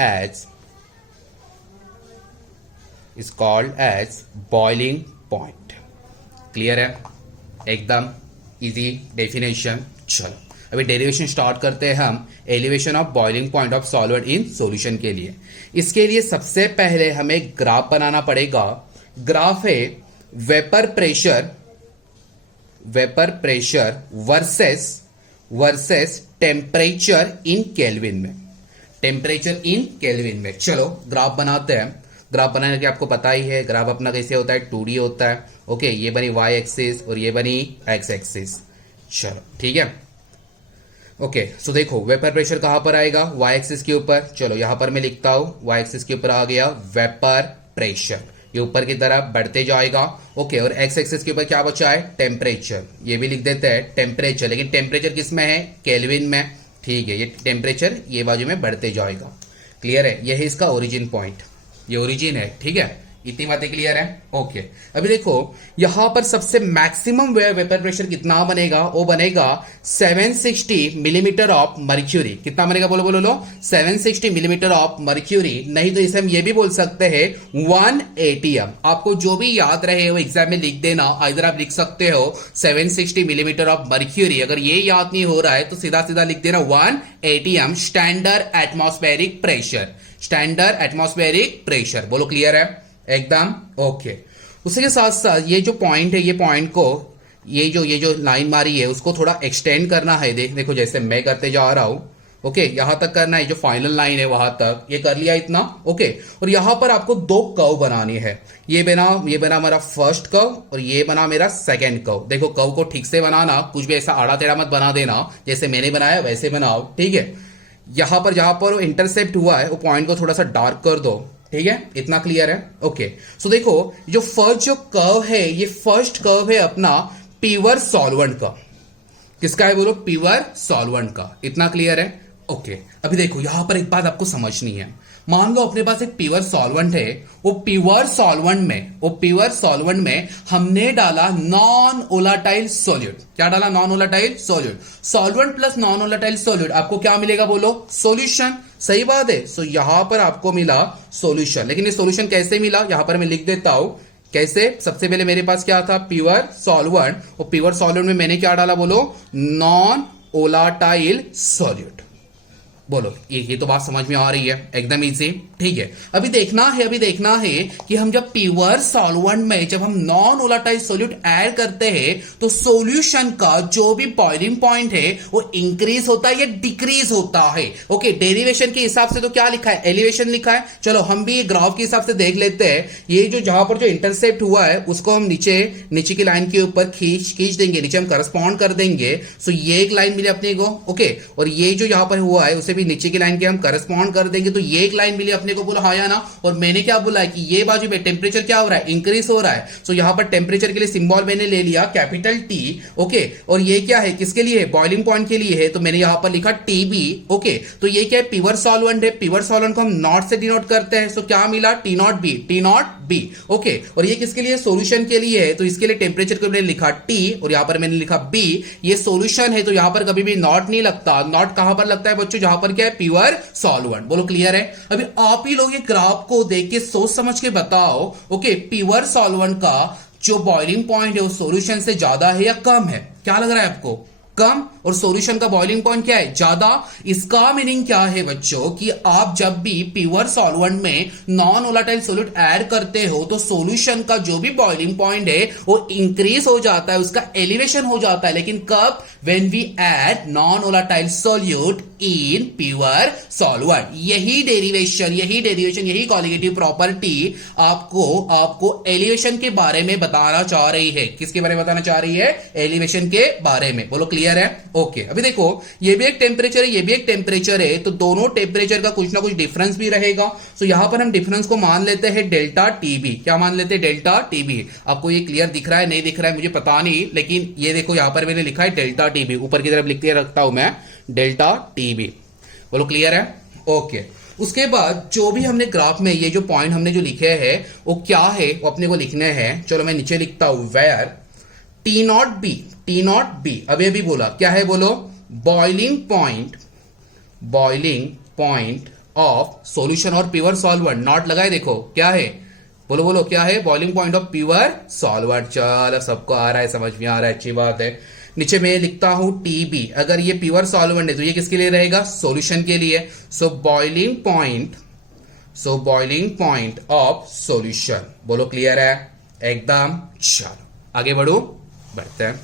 as boiling point. Clear है? एकदम इजी डेफिनेशन. चलो अभी डेरिवेशन स्टार्ट करते हैं हम elevation of boiling point of solvent in solution के लिए. इसके लिए सबसे पहले हमें ग्राफ बनाना पड़ेगा. ग्राफ है vapour pressure versus temperature in kelvin में. चलो ग्राफ बनाते हैं. ग्राफ बनाने के आपको पता ही है ग्राफ अपना कैसे होता है, 2D होता है. ओके, ये बनी y एक्सिस और ये बनी x एक्सिस. चलो ठीक है. ओके सो देखो वेपर प्रेशर कहां पर आएगा, y एक्सिस के ऊपर. चलो यहां पर मैं लिखता हूं y एक्सिस के ऊपर आ गया वेपर प्रेशर, ये ऊपर की तरफ बढ़ते जाएगा. ओके, और x एक्सिस के ऊपर क्या बचा है, टेम्परेचर. ये भी लिख देते हैं टेम्परेचर, लेकिन टेम्परेचर किस में है, केल्विन में. ठीक है, ये टेम्परेचर ये बाजू में बढ़ते जाएगा. क्लियर है? ये है इसका ओरिजिन पॉइंट, ये ओरिजिन है. ठीक है, इतनी बातें क्लियर है. ओके, अभी देखो यहां पर सबसे मैक्सिमम वेपर प्रेशर कितना बनेगा, वो बनेगा 760 मिलीमीटर ऑफ मर्क्यूरी. कितना बनेगा, बोलो बोलो लो, 760 मिलीमीटर ऑफ मर्क्यूरी. नहीं तो इसे हम ये भी बोल सकते हैं 1 ATM. आपको जो भी याद रहे वो एग्जाम में लिख देना. इधर आप लिख सकते हो 760 मिलीमीटर ऑफ मर्क्यूरी. अगर ये याद नहीं हो रहा है तो सीधा सीधा लिख देना 1 ATM स्टैंडर्ड एटमॉस्फेरिक प्रेशर. बोलो क्लियर है एकदम. ओके, उसी के साथ साथ ये जो पॉइंट है, ये पॉइंट को ये जो लाइन मारी है उसको थोड़ा एक्सटेंड करना है. देखो जैसे मैं करते जा रहा हूं. ओके, यहां तक करना है, जो फाइनल लाइन है वहां तक. ये कर लिया इतना. ओके, और यहां पर आपको 2 कर्व बनानी है. ये बना मेरा फर्स्ट कर्व और ये बना मेरा सेकंड कर्व. देखो कर्व को ठीक से बनाना, कुछ भी ऐसा आड़ा टेढ़ा मत बना देना. जैसे मैंने बनाया वैसे बनाओ. ठीक है, जहां पर इंटरसेप्ट हुआ है वो पॉइंट को थोड़ा सा डार्क कर दो. ठीक है, इतना क्लियर है. ओके, सो देखो जो कर्व है, ये फर्स्ट कर्व है अपना प्योर सॉल्वेंट का. किसका है बोलो, प्योर सॉल्वेंट का. इतना क्लियर है. ओके, अभी देखो यहां पर एक बात आपको समझनी है. मान लो अपने पास एक प्योर सॉल्वेंट है, वो प्योर सॉल्वेंट में हमने डाला नॉन वोलेटाइल सॉल्यूट. क्या डाला, non volatile solute. Solvent plus non volatile solute, आपको क्या मिलेगा बोलो, सॉल्यूशन. सही बात है. सो यहां पर आपको मिला सॉल्यूशन. लेकिन ये सॉल्यूशन कैसे मिला, यहां पर मैं लिख देता हूं कैसे. सबसे पहले मेरे पास क्या था, प्योर सॉल्वेंट, और प्योर सॉल्वेंट में मैंने क्या डाला बोलो, नॉन वोलेटाइल सॉल्यूट. बोलो ये तो बात समझ में आ रही है, एकदम इजी. ठीक है, अभी देखना है कि हम जब प्योर सॉल्वेंट में जब हम नॉन वोलेटाइल सॉल्यूट ऐड करते हैं तो सॉल्यूशन का जो भी बॉइलिंग पॉइंट है वो इंक्रीज होता है या डिक्रीज होता है. ओके, डेरिवेशन के हिसाब से तो क्या लिखा है, एलिवेशन लिखा है. चलो हम भी ग्राफ के हिसाब से देख लेते हैं. ये जहां पर जो इंटरसेप्ट हुआ है उसको हम नीचे की लाइन के ऊपर खींच देंगे, नीचे हम करस्पॉन्ड कर देंगे. सो ये एक लाइन मिली अपने को. ओके, और ये जो यहां पर हुआ है उसे भी नीचे की लाइन के हम करस्पॉन्ड कर देंगे, तो ये एक लाइन मिली अपने को. बोला हाँ या ना. और मैंने क्या बोला है कि ये बाजू पे टेम्परेचर क्या हो रहा है, इंक्रीज हो रहा है. सो यहां पर टेम्परेचर के लिए सिंबल मैंने ले लिया कैपिटल T. ओके, और ये क्या है, किसके लिए है, बॉइलिंग पॉइंट के लिए है, तो मैंने यहां पर लिखा TB. ओके, तो ये क्या है, प्योर सॉल्वेंट है. प्योर सॉल्वेंट को हम नॉट से डिनोट करते हैं. सो क्या मिला, T0B. ओके, और ये किसके लिए, सॉल्यूशन के लिए है, तो इसके लिए टेम्परेचर को मैंने लिखा T और यहां पर मैंने लिखा B. ये सॉल्यूशन है तो यहां पर कभी भी नॉट नहीं लगता. नॉट कहां पर लगता है बच्चों, जहां पर क्या है, प्योर सॉल्वेंट. बोलो क्लियर है. अभी आप ही लोग ये ग्राफ को देख के सोच समझ के बताओ. ओके, प्योर सॉल्वेंट का जो बॉइलिंग पॉइंट है वो सॉल्यूशन से ज्यादा है या कम है, क्या लग रहा है आपको, कम. और सॉल्यूशन का बॉइलिंग पॉइंट क्या है, ज्यादा. इसका मीनिंग क्या है बच्चों कि आप जब भी प्योर सॉल्वेंट में नॉन वोलेटाइल सॉल्यूट ऐड करते हो तो सॉल्यूशन का जो भी बॉइलिंग पॉइंट है वो इंक्रीज हो जाता है, उसका एलिवेशन हो जाता है. लेकिन कब, when we add non volatile solute in pure solvent. यही डेरिवेशन, यही कॉलिगेटिव प्रॉपर्टी आपको एलिवेशन के बारे में बताना चाह रही है. किसके बारे में बताना चाह रही है, एलिवेशन के बारे में. बोलो क्लियर है. ओके, अभी देखो ये भी एक टेम्परेचर है, ये भी एक टेम्परेचर है, तो दोनों टेम्परेचर का कुछ ना कुछ डिफरेंस भी रहेगा. सो यहां पर हम डिफरेंस को मान लेते हैं डेल्टा TB. क्या मान लेते हैं, डेल्टा TB. आपको ये क्लियर दिख रहा है नहीं दिख रहा है मुझे पता नहीं, लेकिन ये देखो यहां पर मैंने लिखा है डेल्टा TB. ऊपर की तरफ लिख के रखता हूं मैं डेल्टा TB. बोलो क्लियर है. ओके, उसके बाद जो भी हमने ग्राफ में ये जो पॉइंट हमने जो लिखे हैं वो क्या है वो अपने को लिखने हैं। चलो मैं नीचे लिखता हूं, वेयर टी नॉट बी अभी अभी बोला क्या है, बोलो बॉइलिंग पॉइंट ऑफ सॉल्यूशन और प्योर सॉल्वेंट। नॉट लगाए, देखो क्या है, बोलो बोलो क्या है, boiling point of pure solvent. चलो सबको आ रहा है, समझ में आ रहा है, अच्छी बात है। नीचे मैं लिखता हूं टीबी, अगर ये प्योर सॉल्वेंट है तो ये किसके लिए रहेगा, सॉल्यूशन के लिए। सो बॉइलिंग पॉइंट ऑफ सॉल्यूशन। बोलो क्लियर है एकदम। चलो आगे बढ़ते हैं।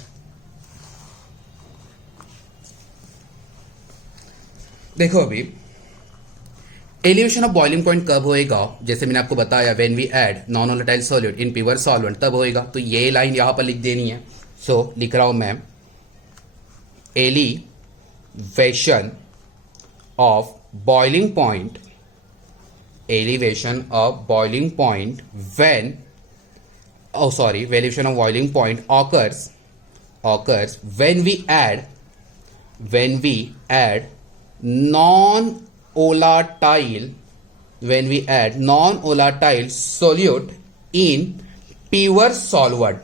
देखो अभी एलिवेशन ऑफ बॉइलिंग पॉइंट कब होएगा, जैसे मैंने आपको बताया when we add non volatile solute in pure solvent तब होएगा। तो ये लाइन यहां पर लिख देनी है। सो लिख रहा हूं मैं, elevation of boiling point when elevation of boiling point occurs when we add non-volatile solute in pure solvent।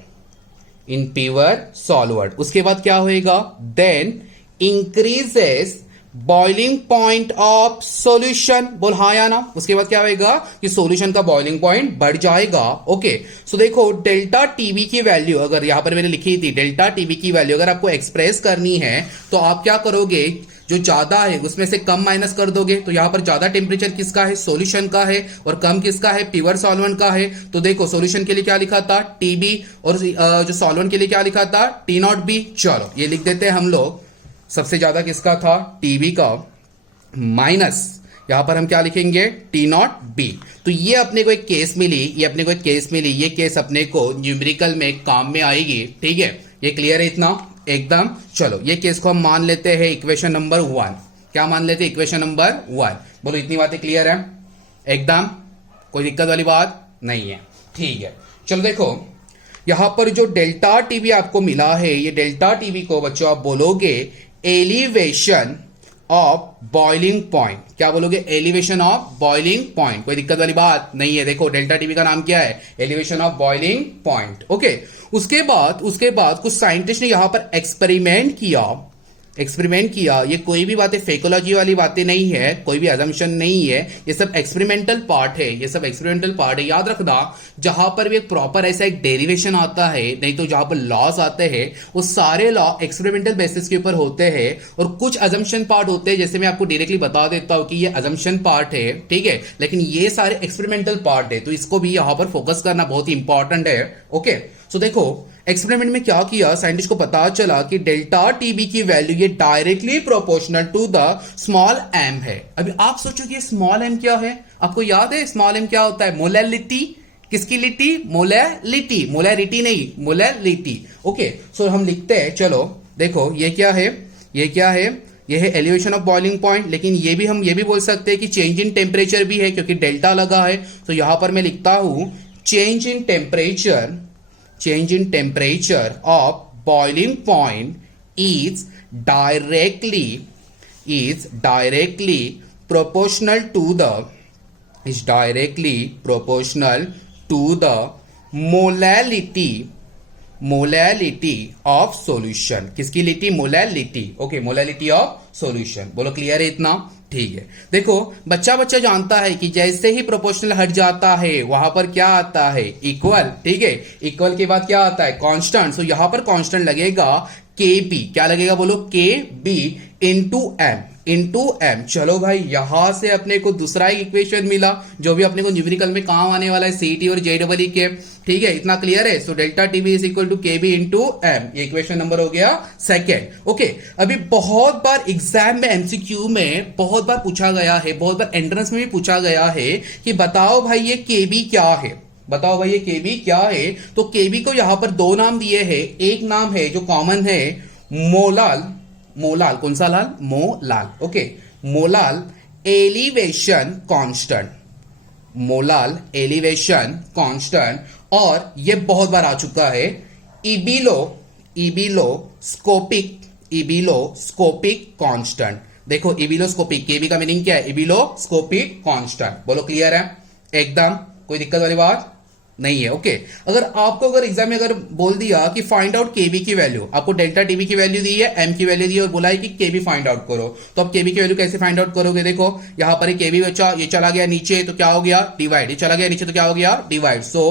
उसके बाद क्या होएगा, then increases boiling point of solution. बोल हाँ या ना। उसके बाद क्या होएगा कि सॉल्यूशन का बॉइलिंग पॉइंट बढ़ जाएगा। ओके सो देखो डेल्टा टीबी की वैल्यू अगर यहां पर मैंने लिखी थी, डेल्टा टीबी की वैल्यू अगर आपको एक्सप्रेस करनी है तो आप क्या करोगे, जो ज्यादा है उसमें से कम माइनस कर दोगे। तो यहां पर ज्यादा टेम्परेचर किसका है, सॉल्यूशन का है, और कम किसका है, प्योर सॉल्वेंट का है। तो देखो सॉल्यूशन के लिए क्या लिखा था, टीबी, और जो सॉल्वेंट के लिए क्या लिखा था, टी नॉट बी। चलो ये लिख देते हैं हम लोग, सबसे ज्यादा किसका था, टीबी का, माइनस यहां पर हम क्या लिखेंगे, टी नॉट बी। तो ये अपने को एक केस मिली, ये केस अपने को न्यूमेरिकल में काम में आएगी। ठीक है, ये क्लियर है इतना एकदम। चलो ये केस को हम मान लेते हैं इक्वेशन नंबर 1। क्या मान लेते हैं, इक्वेशन नंबर 1। बोलो इतनी बातें क्लियर है एकदम, कोई दिक्कत वाली बात नहीं है। ठीक है चलो देखो यहां पर जो डेल्टा टीबी आपको मिला है, ये डेल्टा टीबी को बच्चों आप बोलोगे एलिवेशन ऑफ बॉइलिंग पॉइंट। क्या बोलोगे, एलिवेशन ऑफ बॉइलिंग पॉइंट। कोई दिक्कत वाली बात नहीं है। देखो डेल्टा टीबी का नाम क्या है, elevation of boiling point. Okay उसके बाद कुछ साइंटिस्ट ने यहां पर एक्सपेरिमेंट किया। ये कोई भी बातें फेकोलॉजी वाली बातें नहीं है, कोई भी अजम्पशन नहीं है, ये सब एक्सपेरिमेंटल पार्ट है। याद रखना जहां पर भी एक प्रॉपर ऐसा एक डेरिवेशन आता है, नहीं तो जहां पर लॉस आते हैं वो सारे लॉ एक्सपेरिमेंटल बेसिस के ऊपर होते हैं, और कुछ अजम्पशन पार्ट होते हैं। जैसे मैं आपको डायरेक्टली बता देता हूं कि ये अजम्पशन पार्ट है, ठीक है, लेकिन ये सारे एक्सपेरिमेंटल पार्ट है, तो इसको भी यहां पर फोकस करना बहुत इंपॉर्टेंट है। ओके सो देखो एक्सपेरिमेंट में क्या किया, साइंटिस्ट को पता चला कि डेल्टा टीबी की वैल्यू ये directly proportional to the small M है। अभी आप सोचो कि स्मॉल एम क्या है, आपको याद है स्मॉल एम क्या होता है, मोलैलिटी। किसकी लिटी, मोलैरिटी नहीं, मोलैलिटी। ओके सो हम लिखते हैं, चलो देखो ये क्या है, ये है एलिवेशन ऑफ बॉइलिंग पॉइंट, लेकिन ये भी बोल सकते हैं कि चेंज इन टेम्परेचर भी है क्योंकि डेल्टा लगा है। तो यहां पर मैं लिखता हूं change in temperature of boiling point is directly proportional to the molality of solution. किसकी लिटी, molality. Okay molality of solution. बोलो क्लियर है इतना, ठीक है। देखो बच्चा जानता है कि जैसे ही प्रोपोर्शनल हट जाता है वहां पर क्या आता है, इक्वल। ठीक है, इक्वल के बाद क्या आता है, कांस्टेंट। सो यहां पर कांस्टेंट लगेगा के बी। क्या लगेगा, बोलो के बी इंटू एम। चलो भाई यहां से अपने को दूसरा एक इक्वेशन मिला जो भी अपने को न्यूमेरिकल में काम आने वाला है, सीईटी और जेईई के। ठीक है इतना क्लियर है। So delta TB is equal to K B into M, ये इक्वेशन नंबर हो गया सेकेंड। ओके अभी बहुत बार एग्जाम में एमसीक्यू में बहुत बार पूछा गया है, बहुत बार एंट्रेंस में भी पूछा गया है कि बताओ भाई ये के बी क्या है, तो केबी को यहां पर दो नाम दिए हैं। एक नाम है जो कॉमन है मोलाल, कौन सा लाल, molal. Okay molal elevation constant, और ये बहुत बार आ चुका है इबिलो स्कोपिक कांस्टेंट। देखो इबिलोस्कोपिक, केबी का मीनिंग क्या है, इबिलोस्कोपिक कांस्टेंट। बोलो क्लियर है एकदम, कोई दिक्कत वाली बात नहीं है। ओके, अगर आपको अगर एग्जाम में अगर बोल दिया कि फाइंड आउट केबी की वैल्यू, आपको डेल्टा टीबी की वैल्यू दी है, एम की वैल्यू दी है और बोला है कि केबी फाइंड आउट करो, तो आप केबी की वैल्यू कैसे फाइंड आउट करोगे? देखो यहां पर केबी बच्चा ये चला गया नीचे तो क्या हो गया, डिवाइड, ये चला गया नीचे तो क्या हो गया, divide. So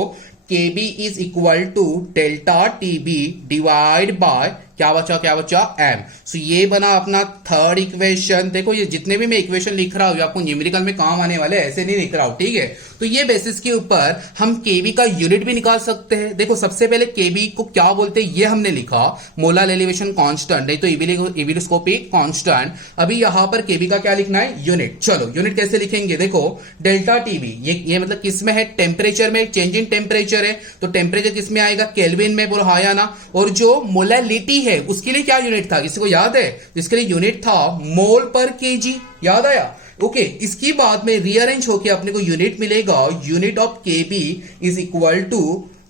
KB is equal to delta TB divide by क्या बचा एम। सो ये बना अपना थर्ड इक्वेशन। देखो ये जितने भी मैं इक्वेशन लिख रहा हूं आपको न्यूमेरिकल में काम आने वाले, ऐसे नहीं लिख रहा हूं, ठीक है। तो ये बेसिस के ऊपर हम केबी का यूनिट भी निकाल सकते हैं। देखो सबसे पहले केबी को क्या बोलते हैं ये हमने लिखा, मोलर एलिवेशन कांस्टेंट, नहीं तो इबिलोस्कोपिक कांस्टेंट। अभी यहां पर केबी का क्या लिखना है, यूनिट। चलो यूनिट कैसे लिखेंगे, देखो डेल्टा टीबी ये मतलब किस में है, टेम्परेचर में, चेंज इन टेम्परेचर है, तो टेम्परेचर किस में आएगा, केल्विन में, बोलो हाँ या ना। और जो मोलैलिटी है उसके लिए क्या यूनिट था, किसी को याद है? इसके लिए यूनिट था मोल पर केजी, याद आया? ओके, इसकी बाद में रीअरेंज होके अपने को यूनिट मिलेगा, unit of KB is equal to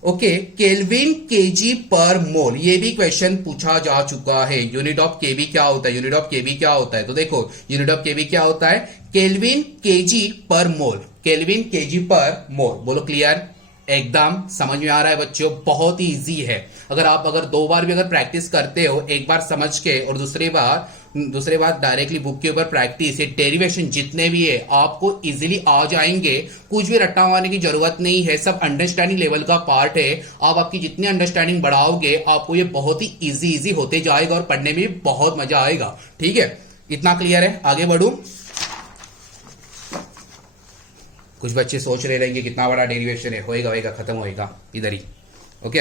okay kelvin kg पर मोल। ये भी क्वेश्चन पूछा जा चुका है, यूनिट ऑफ केबी क्या होता है, यूनिट ऑफ केबी क्या होता है? तो देखो यूनिट ऑफ केबी क्या होता है, केल्विन केजी पर मोल, केल्विन केजी पर मोल। बोलो क्लियर एकदम, समझ में आ रहा है बच्चों? बहुत ही इजी है। अगर दो बार भी अगर प्रैक्टिस करते हो, एक बार समझ के और दूसरी बार डायरेक्टली बुक के ऊपर प्रैक्टिस, ये डेरिवेशन जितने भी है आपको इजीली आ जाएंगे। कुछ भी रट्टा मारने की जरूरत नहीं है, सब अंडरस्टैंडिंग लेवल का पार्ट है। आप आपकी जितनी अंडरस्टैंडिंग बढ़ाओगे आपको ये बहुत ही इजी होते जाएगा और पढ़ने में भी बहुत मजा आएगा, ठीक है। इतना क्लियर है, आगे बढ़ू। कुछ बच्चे सोच रहे रहेंगे कितना बड़ा डेरिवेशन है, होएगा खत्म होएगा इधर ही। ओके,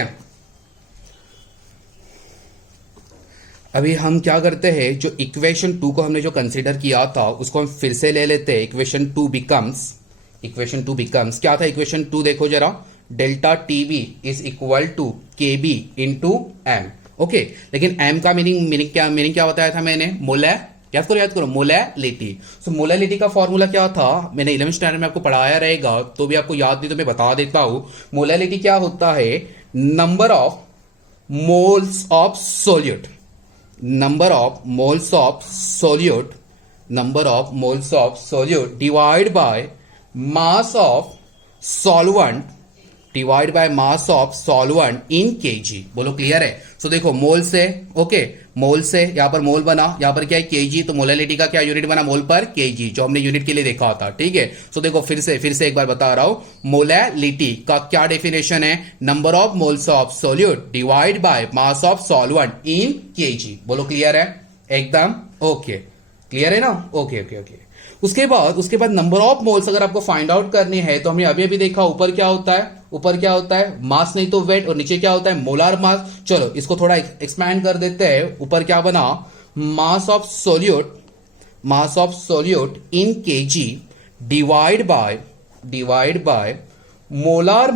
अभी हम क्या करते हैं, जो इक्वेशन 2 को हमने जो कंसीडर किया था उसको हम फिर से ले लेते हैं। इक्वेशन 2 बिकम्स क्या था इक्वेशन 2, देखो जरा, delta TB is equal to KB into M. Okay, लेकिन एम का मीनिंग क्या बताया था मैंने, याद करो मोलैलिटी। सो मोलैलिटी का फॉर्मूला क्या था, मैंने 11th स्टैंडर्ड में आपको पढ़ाया रहेगा, तो भी आपको याद नहीं तो मैं बता देता हूं। मोलैलिटी क्या होता है, number of moles of solute, number of moles of divide by mass of solvent in KG. बोलो क्लियर है? सो देखो मोल से, ओके, मोल से यहां पर मोल बना, यहां पर क्या है केजी, तो मोलैलिटी का क्या यूनिट बना, मोल पर केजी, जो हमने यूनिट के लिए देखा था, ठीक है। सो देखो फिर से एक बार बता रहा हूं, मोलैलिटी का क्या डेफिनेशन है, number of moles of solute divide by mass of solvent in KG. बोलो क्लियर है एकदम? ओके, क्लियर है ना? ओके। उसके बाद नंबर ऑफ मोल्स अगर आपको फाइंड आउट करनी है तो हमने अभी देखा, ऊपर क्या होता है, मास नहीं तो वेट, और नीचे क्या होता है, मोलार मास। चलो इसको थोड़ा एक्सपैंड कर देते हैं। ऊपर क्या बना, mass of solute in KG divide by molar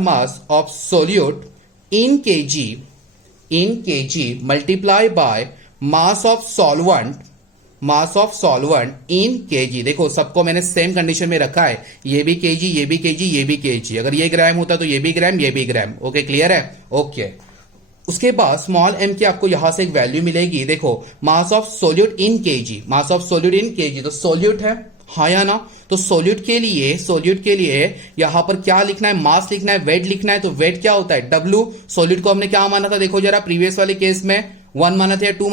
mass of solute in KG multiply by mass of solvent in KG. देखो सबको मैंने सेम कंडीशन में रखा है, ये भी केजी। अगर ये ग्राम होता तो ये भी ग्राम। ओके, क्लियर है? ओके, उसके बाद स्मॉल एम की आपको यहां से एक वैल्यू मिलेगी। देखो mass of solute in KG, तो सोल्यूट है, हाँ या ना? तो सोल्यूट के लिए यहां पर क्या लिखना है, मास लिखना है, वेट लिखना है। तो वेट क्या होता है, W। सोल्यूट को हमने क्या माना था, देखो जरा, प्रीवियस वाले केस में 1 माना था या 2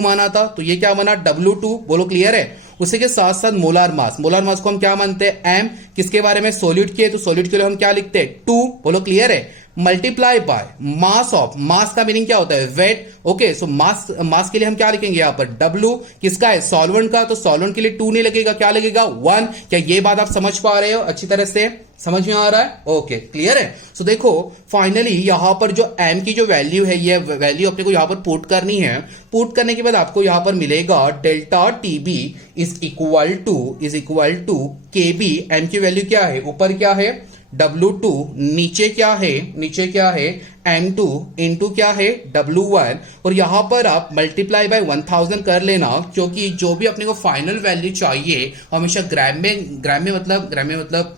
माना था, तो ये क्या बना, W2। बोलो क्लियर है? उसी के साथ साथ मोलार मास को हम क्या मानते हैं, M। किसके बारे में, सोल्यूट के, तो सोल्यूट के लिए हम क्या लिखते हैं, 2। बोलो क्लियर है? मल्टीप्लाई बाय मास का मीनिंग क्या होता है, वेट। ओके, सो मास के लिए हम क्या लिखेंगे यहां पर, W। किसका है, सॉल्वेंट का, तो सॉल्वेंट के लिए 2 नहीं लगेगा, क्या लगेगा, 1। क्या ये बात आप समझ पा रहे हो, अच्छी तरह से समझ में आ रहा है? ओके, क्लियर है? सो देखो फाइनली यहां पर जो एम की जो वैल्यू है, ये वैल्यू अपने को यहां पर पुट करनी है। पुट करने के बाद आपको यहां पर मिलेगा delta TB is equal to KB. M की वैल्यू क्या है, ऊपर क्या है, W2, नीचे क्या है M2 इंटू क्या है, W1। और यहां पर आप मल्टीप्लाई बाय 1000 कर लेना, क्योंकि जो भी अपने को फाइनल वैल्यू चाहिए हमेशा ग्राम में मतलब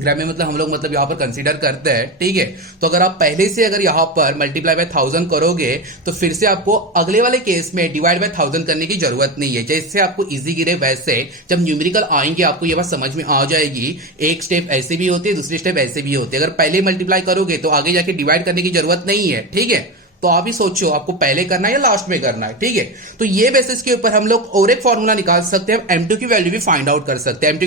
ग्राम में मतलब हम लोग मतलब यहाँ पर कंसीडर करते हैं, ठीक है। तो अगर आप पहले से अगर यहाँ पर मल्टीप्लाई बाय 1000 करोगे तो फिर से आपको अगले वाले केस में डिवाइड बाय 1000 करने की जरूरत नहीं है। जैसे आपको इजी गिरे वैसे जब न्यूमेरिकल आएंगे आपको ये बात समझ में आ जाएगी। एक स्टेप ऐसे भी होते हैं, दूसरी स्टेप ऐसे भी होते हैं। अगर पहले मल्टीप्लाई करोगे तो आगे जाके डिवाइड करने की जरूरत नहीं है, ठीक है। तो आप ही सोचो आपको पहले करना है या लास्ट में करना है, ठीक है। तो ये बेसिस के ऊपर हम लोग और एक फॉर्मूला निकाल सकते हैं, M2 की वैल्यू भी फाइंड आउट कर सकते हैं। M2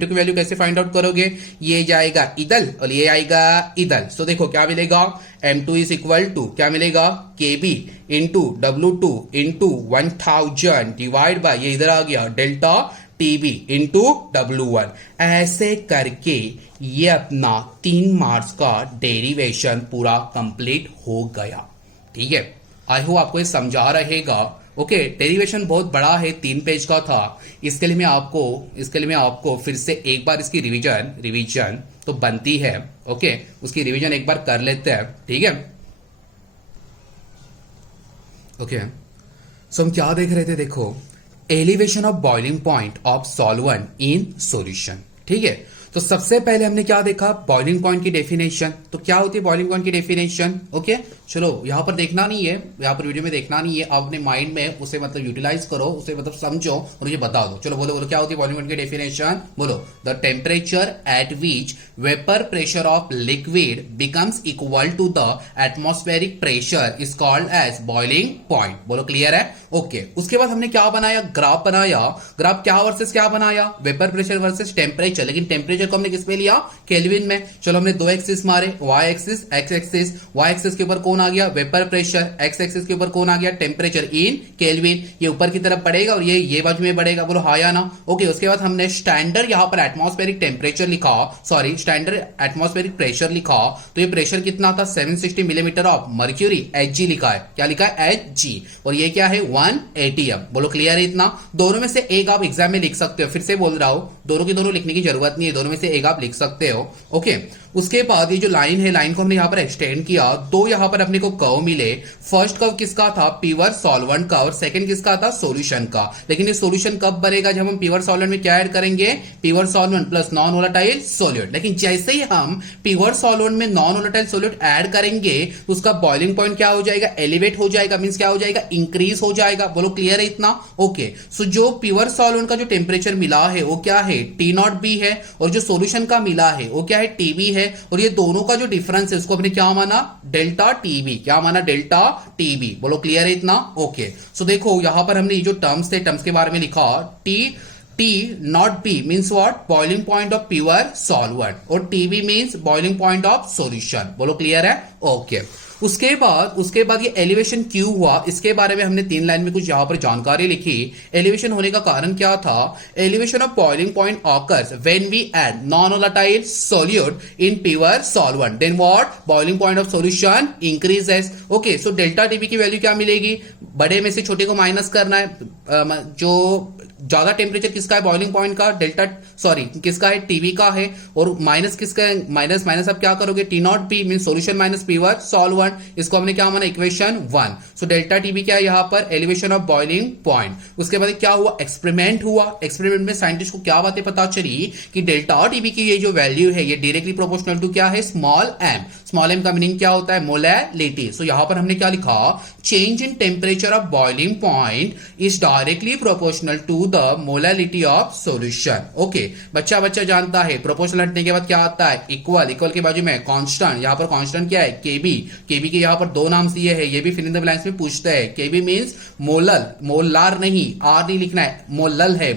की वैल्यू कैसे फाइंड आउट करोगे, ये जाएगा इधर और ये आएगा इधर। तो देखो क्या मिलेगा, M2 इज इक्वल टू क्या मिलेगा, KB into W2 into 1000 divide by ये इधर आ गया डेल्टा TB इंटू W1। ऐसे करके ये अपना 3 मार्क्स का डेरिवेशन पूरा कंप्लीट हो गया, ठीक है। आई होप आपको ये समझा रहेगा। ओके, डेरिवेशन बहुत बड़ा है, 3 पेज का था। इसके लिए मैं आपको फिर से एक बार इसकी रिवीजन तो बनती है। ओके, उसकी रिवीजन एक बार कर लेते हैं, ठीक है। ओके, सो हम क्या देख रहे थे, देखो elevation of boiling point of solvent in solution, ठीक है। तो सबसे पहले हमने क्या देखा, बॉइलिंग पॉइंट की डेफिनेशन। तो क्या होती है बॉइलिंग पॉइंट की डेफिनेशन, ओके। चलो यहां पर देखना नहीं है, यहां पर वीडियो में देखना नहीं है, आप अपने माइंड में उसे मतलब यूटिलाइज करो, उसे मतलब समझो और मुझे बता दो। चलो बोलो क्या होती है बॉइलिंग पॉइंट की डेफिनेशन, बोलो the temperature at which vapour pressure of liquid becomes equal to the atmospheric pressure is called as boiling point. बोलो क्लियर है, ओके। उसके बाद हमने क्या बनाया, ग्राफ बनाया। ग्राफ क्या वर्सेस क्या बनाया, वेपर प्रेशर वर्सेस टेम्परेचर, लेकिन टेम्परेचर को हमने किस में लिया, केल्विन में। चलो हमने 2 एक्सिस मारे, Y axis X axis. Y axis के ऊपर कौन आ गया, वेपर प्रेशर। एक्स एक्सिस के ऊपर कौन आ गया, टेम्परेचर इन केल्विन। ये ऊपर की तरफ बढ़ेगा और ये बाजू में बढ़ेगा, बोलो हाँ या ना, ओके। उसके बाद हमने स्टैंडर्ड यहां पर एटमॉस्फेरिक टेम्परेचर लिखा, सॉरी स्टैंडर्ड एटमॉस्फेरिक प्रेशर लिखा। तो ये प्रेशर कितना था, 760 मिलीमीटर ऑफ मर्क्यूरी, Hg लिखा है। क्या लिखा है, Hg। और ये क्या है, 1 ATM। बोलो क्लियर है इतना। दोनों में से एक आप एग्जाम में लिख सकते हो, फिर से बोल रहा हूं, दोनों की दोनों लिखने की जरूरत नहीं है, दोनों में से एक आप लिख सकते हो, ओके। उसके बाद ये जो लाइन है, लाइन को हमने यहां पर एक्सटेंड किया। 2 यहां पर अपने को कर्व मिले। फर्स्ट कर्व किसका था, प्योर सॉल्वेंट का, और सेकंड किसका था, सॉल्यूशन का। लेकिन ये सॉल्यूशन कब बनेगा, जब हम प्योर सॉल्वेंट में क्या ऐड करेंगे, pure solvent plus non volatile solute. लेकिन जैसे ही हम प्योर सॉल्वेंट में नॉन वोलेटाइल सॉल्यूट ऐड करेंगे तो उसका बॉइलिंग पॉइंट क्या हो जाएगा, एलिवेट हो जाएगा, मींस क्या हो जाएगा, इंक्रीज हो जाएगा। बोलो क्लियर है इतना, ओके। सो जो प्योर सॉल्वेंट का जो टेम्परेचर मिला है वो क्या है, T0B है, और जो सॉल्यूशन का मिला है वो क्या है, TB है। और ये दोनों का जो डिफरेंस है उसको हमने क्या माना, डेल्टा TB। क्या माना, डेल्टा TB। बोलो क्लियर है इतना, ओके। सो देखो यहां पर हमने ये जो टर्म्स थे, टर्म्स के बारे में लिखा, T0B means what, boiling point of pure solvent, और TB means boiling point of solution। बोलो क्लियर है, ओके। उसके बाद ये एलिवेशन क्यों हुआ, इसके बारे में हमने 3 लाइन में कुछ यहां पर जानकारी लिखी। एलिवेशन होने का कारण क्या था, elevation of boiling point occurs when we add non volatile solute in pure solvent, then what, boiling point of solution increases, okay. So delta TB की वैल्यू क्या मिलेगी, बड़े में से छोटे को माइनस करना है, जो ज्यादा टेम्परेचर किसका है, बॉइलिंग पॉइंट का, किसका है, TB का है, और माइनस किसका है, माइनस आप क्या करोगे, T0B mean solution minus pure solvent. इसको हमने क्या माना, इक्वेशन 1। सो डेल्टा TB क्या है यहां पर, एलिवेशन ऑफ बॉइलिंग पॉइंट। उसके बाद क्या हुआ, एक्सपेरिमेंट हुआ। एक्सपेरिमेंट में साइंटिस्ट को क्या बातें पता चली कि डेल्टा TB की ये जो वैल्यू है ये डायरेक्टली प्रोपोर्शनल टू क्या है, स्मॉल m। स्मॉल m का मीनिंग क्या होता है, मोलैलिटी। सो यहां पर हमने क्या लिखा, change in temperature of boiling point is directly proportional to the molality of solution, okay. बच्चा जानता है, प्रोपोर्शनल हटने के बाद क्या आता है, इक्वल। इक्वल के बाजू में कांस्टेंट, यहां पर कांस्टेंट क्या है, केबी के यहां पर 2 नाम दिए हैं, ये भी फिल इन द ब्लैंक्स में पूछता है। केबी मींस मोलल, मोलार नहीं, आर नहीं लिखना है, मोलल है,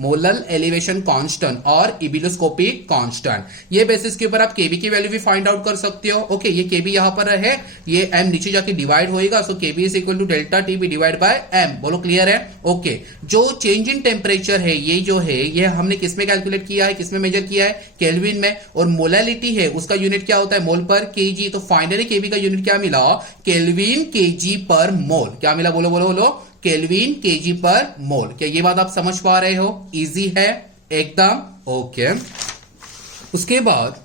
मोलल एलिवेशन कांस्टेंट और इबिलोस्कोपिक कांस्टेंट। ये बेसिस के ऊपर आप केबी की वैल्यू भी फाइंड आउट कर सकते हो, ओके। ये केबी यहां पर है, ये m नीचे जाके डिवाइड होएगा, so KB is equal to delta TB divide by m। बोलो क्लियर है, ओके। जो चेंज इन टेम्परेचर है, ये जो है ये हमने किसमें कैलकुलेट किया है, किसमें मेजर किया है, केल्विन में। और मोलैलिटी है, उसका यूनिट क्या होता है, मोल पर केजी। तो फाइनली केबी का यूनिट क्या मिला, केल्विन केजी पर मोल। क्या मिला, बोलो केल्विन केजी पर मोल। क्या ये बात आप समझ पा रहे हो, इजी है एकदम, ओके। उसके बाद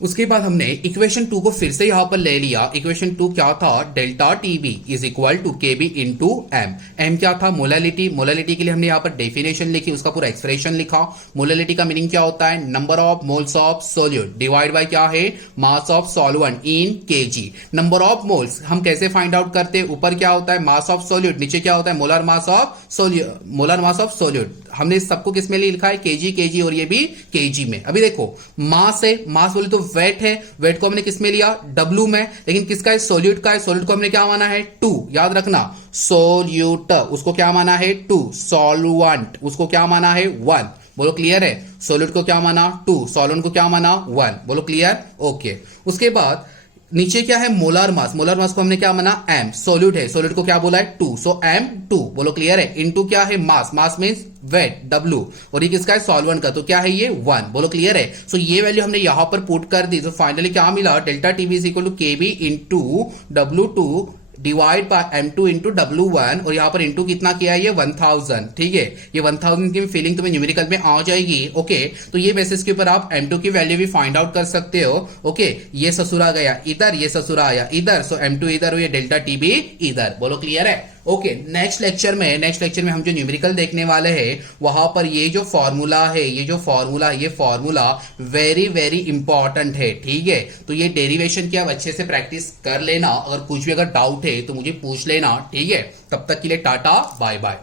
उसके बाद हमने इक्वेशन 2 को फिर से यहां पर ले लिया। इक्वेशन 2 क्या था, delta TB is equal to KB into M. M क्या था, मोलालिटी। मोलालिटी के लिए हमने यहां पर डेफिनेशन लिखी, उसका पूरा एक्सप्रेशन लिखा। मोलालिटी का मीनिंग क्या होता है, number of moles of solute divide by क्या है, mass of solvent in KG. Number of moles हम कैसे फाइंड आउट करते हैं, ऊपर क्या होता है मास ऑफ सोल्यूट, नीचे क्या होता है molar mass of solute. Molar mass of solute हमने सबको किस में लिखा है, केजी केजी, और ये भी केजी में। अभी देखो मास है, मास बोले तो वेट है, वेट को हमने किस में लिया, डब्लू में, लेकिन किसका है, सोल्यूट का है। सोल्यूट को हमने क्या माना है, 2, याद रखना। सोल्यूट उसको क्या माना है, 2। सॉल्वेंट उसको क्या माना है, 1। बोलो क्लियर है। सोल्यूट को क्या माना, 2। सॉल्वेंट को क्या माना, 1। बोलो क्लियर, ओके। उसके बाद नीचे क्या है, मोलार मास। मोलार मास को हमने क्या माना, एम। सोल्यूट है, सोल्यूट को क्या बोला है, 2, सो एम 2। बोलो क्लियर है। इनटू क्या है, मास। मास मींस वेट, डब्लू, और ये किसका है, सॉल्वेंट का, तो क्या है ये 1। बोलो क्लियर है। सो ये वैल्यू हमने यहां पर पुट कर दी, तो फाइनली क्या मिला, delta TB is equal to KB into W2 divide by M2 into W1, और यहां पर इंटू कितना किया है, ये 1000। ठीक है, ये 1000 की फीलिंग तुम्हें न्यूमेरिकल में आ जाएगी। ओके, तो ये बेसिस के ऊपर आप M2 की वैल्यू भी फाइंड आउट कर सकते हो। ओके, ये ससुरा गया इधर, ये ससुरा आया इधर, सो M2 इधर और ये डेल्टा टीबी इधर। बोलो क्लियर है, ओके। नेक्स्ट लेक्चर में हम जो न्यूमेरिकल देखने वाले हैं, वहां पर ये जो फॉर्मूला है, ये फॉर्मूला वेरी वेरी इंपॉर्टेंट है। ठीक है, तो ये डेरिवेशन की आप अच्छे से प्रैक्टिस कर लेना। अगर कुछ भी अगर डाउट है तो मुझे पूछ लेना। ठीक है, तब तक के लिए टाटा बाय बाय।